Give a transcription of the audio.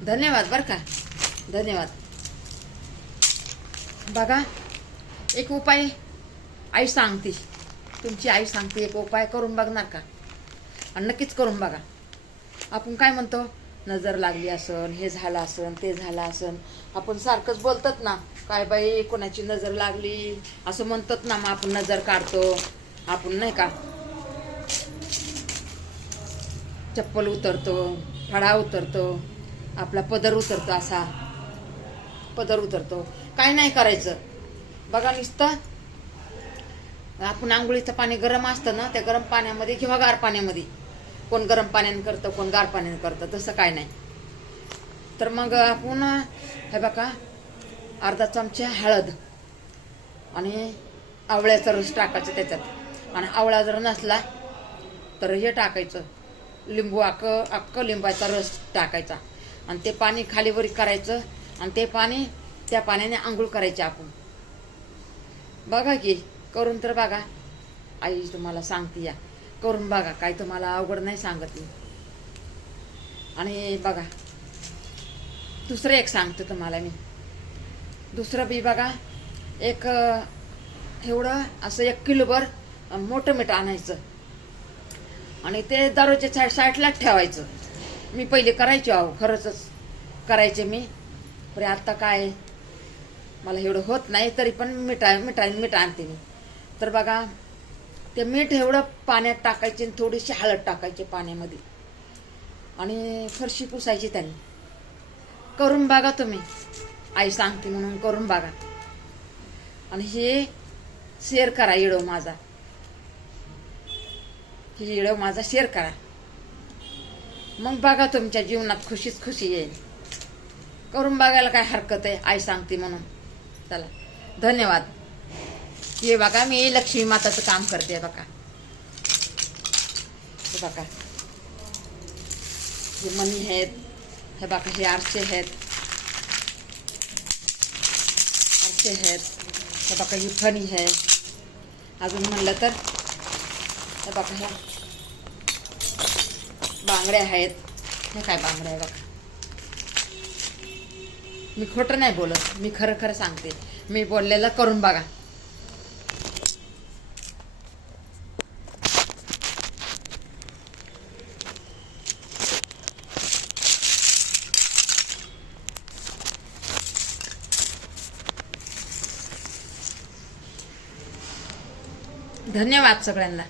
धन्यवाद बरं का, धन्यवाद. बघा, एक उपाय आई सांगते, तुमची आई सांगते, एक उपाय करून बघणार का? आणि नक्कीच करून बघा. आपण काय म्हणतो, नजर लागली असन, हे झालं असन, ते झालं असन, आपण सारखंच बोलतात ना, काय बाई कोणाची नजर लागली असं म्हणतात ना, मग आपण नजर काढतो. आपण नाही का चप्पल उतरतो, फळा उतरतो, आपला पदर उतरतो, असा पदर उतरतो. काय नाही करायचं बघा. नुसतं आपण आंघोळीचं पाणी गरम असतं ना, त्या गरम पाण्यामध्ये किंवा गार पाण्यामध्ये, कोण गरम पाण्याने करतं, कोण गार पाण्याने करतं, तसं काय नाही. तर मग आपण हे बघा, अर्धा चमचा हळद आणि आवळ्याचा रस टाकायचं त्याच्यात. आणि आवळा जर नसला तर हे टाकायचं, लिंबू, अख्खं लिंबाचा रस टाकायचा. आणि ते पाणी खालीवरी करायचं. आणि ते पाणी, त्या पाण्याने आंघोळ करायची आपण. बघा की, करून तर बघा. आई तुम्हाला सांगते, या करून बघा. काय तुम्हाला अवघड नाही सांगत मी. आणि बघा, दुसरं एक सांगते तुम्हाला मी. दुसरं बी बघा, एक एवढं असं 1 किलोभर मोठं मीठ आणायचं आणि ते दररोजच्या साईडलाच ठेवायचं. मी पहिले करायचे, अहो खरंच करायचे मी. पण आता काय मला एवढं होत नाही, तरी पण मीठ आणते मी. तर बघा, ते मीठ एवढं पाण्यात टाकायचे आणि थोडीशी हळद टाकायची पाण्यामध्ये आणि फरशी पुसायची त्यांनी. करून बघा तुम्ही, आई सांगते म्हणून करून बघा. आणि हे शेअर करा व्हिडिओ माझा, ही व्हिडिओ माझा शेअर करा. मग बघा, तुमच्या जीवनात खुशीच खुशी येईल. करून बघायला काय हरकत आहे, आई सांगते म्हणून. चला, धन्यवाद. हे बघा, मी लक्ष्मी माताचं काम करते बघा. हे बघा, हे मणी आहेत, हे बघा, हे आरसे आहेत, हे बघा, ही फणी आहे. अजून म्हणलं तर हे बघा, ह्या बांगड्या आहेत. हे काय बांगड्या आहे बघा. मी खोटं नाही बोलत, मी खरं खरं सांगते. मी बोललेलं करून बघा. धन्यवाद सगळ्यांना.